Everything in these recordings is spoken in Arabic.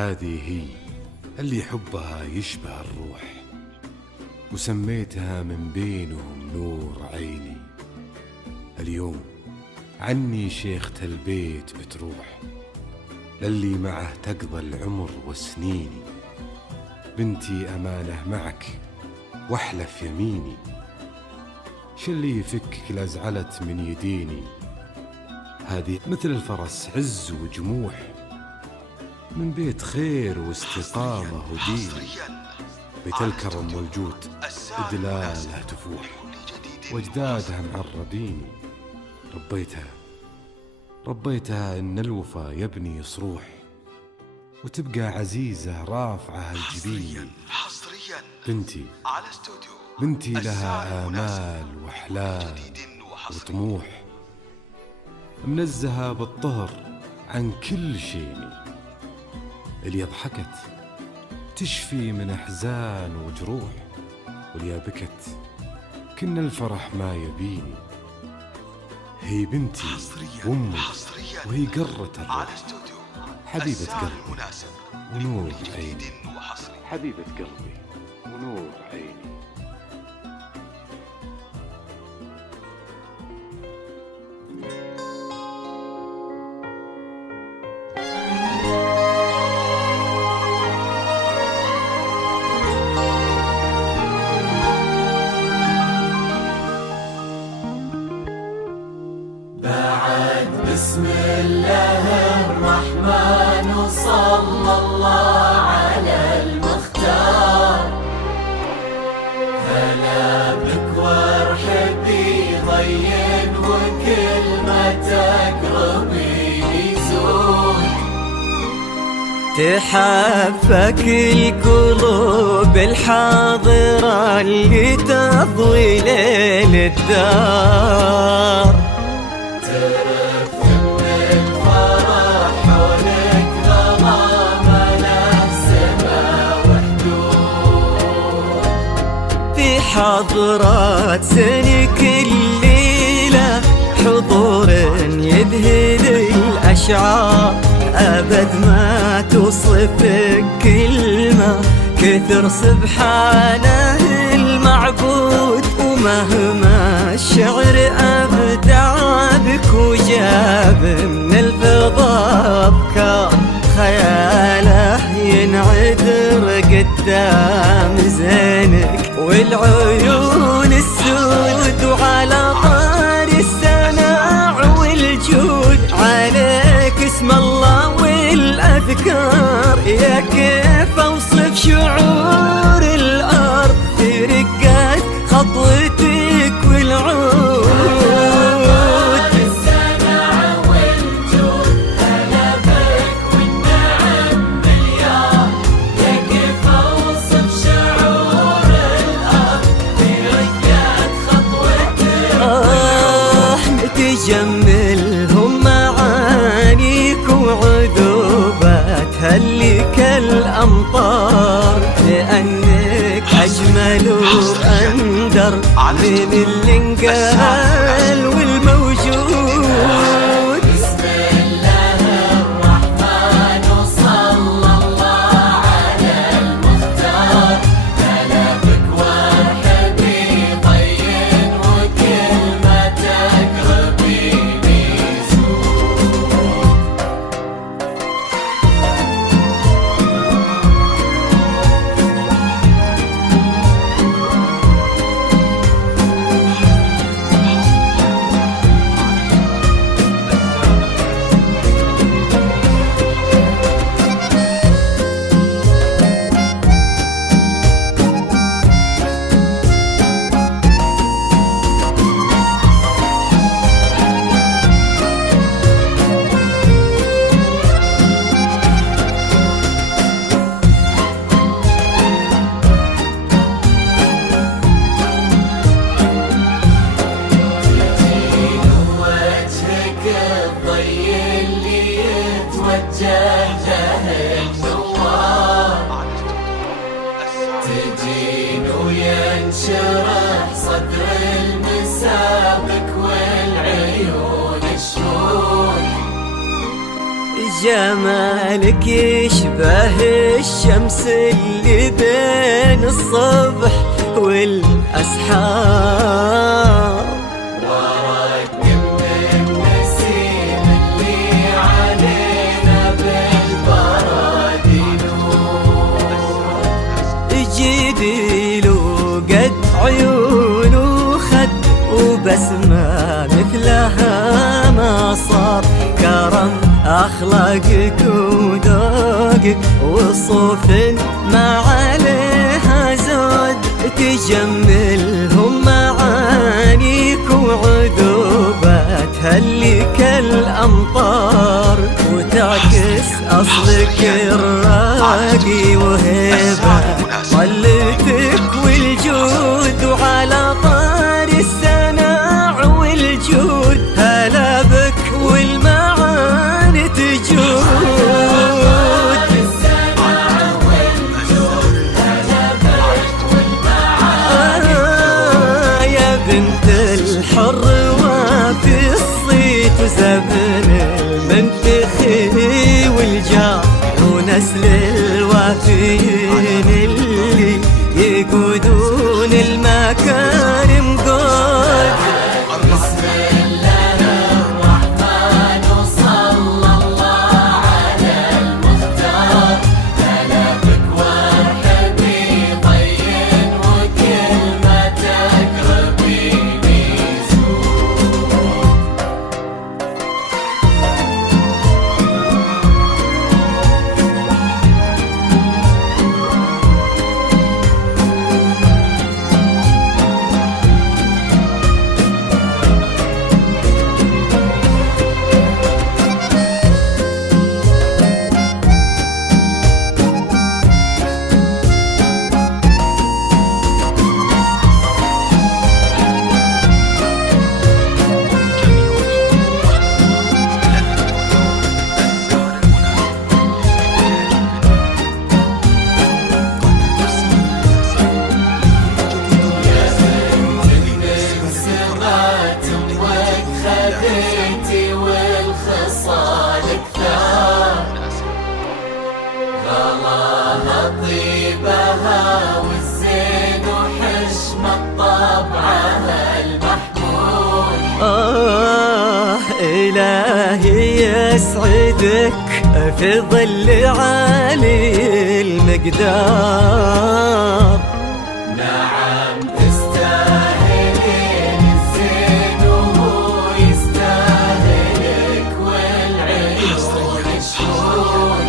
هذه هي اللي حبها يشبه الروح، وسميتها من بينهم نور عيني. اليوم عني شيخة البيت بتروح، للي معه تقضى العمر وسنيني. بنتي أمانة معك واحلف يميني، شلي يفكك لازعلت من يديني. هذه مثل الفرس عز وجموح، من بيت خير واستقامة ودين. بيت الكرم والجود بدلاله تفوح، واجدادها معربيني. ربيتها إن الوفا يبني صروح، وتبقى عزيزة رافعة الجبين. بنتي لها آمال وأحلام وطموح، منزهة بالطهر عن كل شيء. اللي ضحكت تشفي من أحزان وجروح، واللي بكت كن الفرح ما يبيني. هي بنتي وأمي وهي قرة الروح، حبيبة قلبي ونور عيني. حبيبة قلبي ونور عيني. بسم الله الرحمن وصلى الله على المختار. هلا بك وارحبي ضين، وكل ما تقربي يزول. تحفك القلوب الحاضرة اللي تضوي ليل الدار. حضرات سنك الليلة حضور يذهل الأشعار، أبد ما توصفك كلمة كثر سبحانه المعبود. ومهما الشعر أبدع بك وجاب من الفضاء أفكار، خياله ينعذر قدام زينك والعيون السود. وعلى طار السماع والجود عليك اسم الله والأذكار. يا كيف أوصف شعور الأرض في رقات خطوتك والعود. تجملهم معانيك وعذوباتها اللي كالأمطار، لأنك أجمل وأندر من اللي انقال والموجود. ينشرح صدر المسابك والعيون الشوق. جمالك يشبه الشمس اللي بين الصبح والأسحار، ورقم النسيم اللي علينا بالبرد نور. جديله قد عيون وخد وبسمة مثلها ما صار، كرم أخلاقك وذوقك وصوف ما عليها زود، تجملهم معانيك وعذوباتها اللي كالأمطار، وتعكس أصلك الراقي وهيبة طلتك والجود. وعلى طار السناع والجود هلا بك والمعاني تجود. يا بنت الحر وفي الصيت وزبن المنتخي والجار، ونسل الوافيين اللي يقودون المكارم قود. بسم الله الرحمن وصلى الله على المختار، هلا بك وارحبي طين وكلمة تقربيني زور. خذيتي والخصال كثار، غلاها طيبها والزين وحشمة طبعها المحمود. إلهي يسعدك في ظل عالي المقدار، نعم تستاهلين الزين وهو يستاهلك والعيون شهود.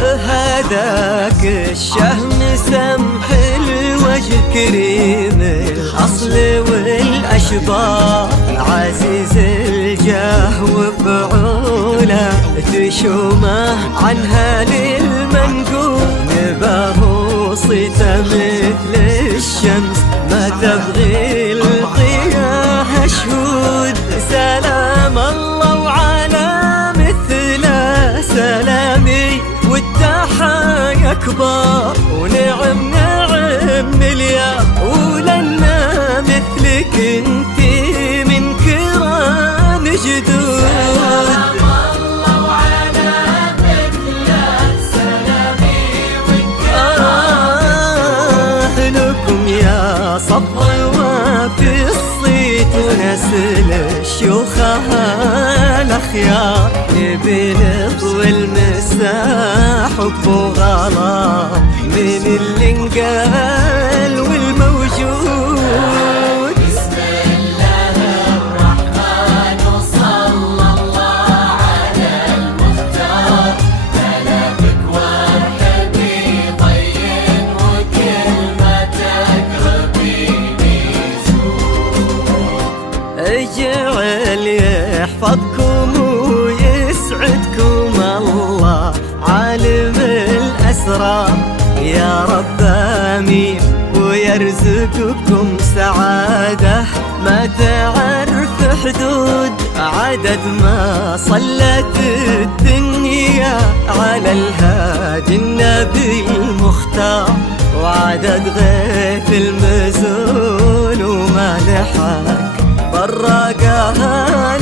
هذاك الشهم سمح الوجه كريم الأصل والأشبار، عزيز الجاه وفعوله تشومه عنها للمنقول، نباه صيته مثل الشمس ما تبغي الضياء شهود. سلام الله وعلى مثله سلامي والتحايا كبار، ونعم نعم مليار ولنا مثلك انتي من كرام جدود. صبر وفي الصيت ونسل الشيوخها الأخيار، نبي نطوي المساح حب وغلا من اللي انقال والموجود. بسم الله الرحمن وصلى الله على المختار، هلا بك وارحبي طين وكلمة تقربيني زور. اجعل يحفظكم ويسعدكم الله عالم الأسرار، يا رب آمين ويرزقكم سعادة ما تعرف حدود، عدد ما صلت الدنيا على الهادي النبي المختار، وعدد غيث المزون وما لحق براقها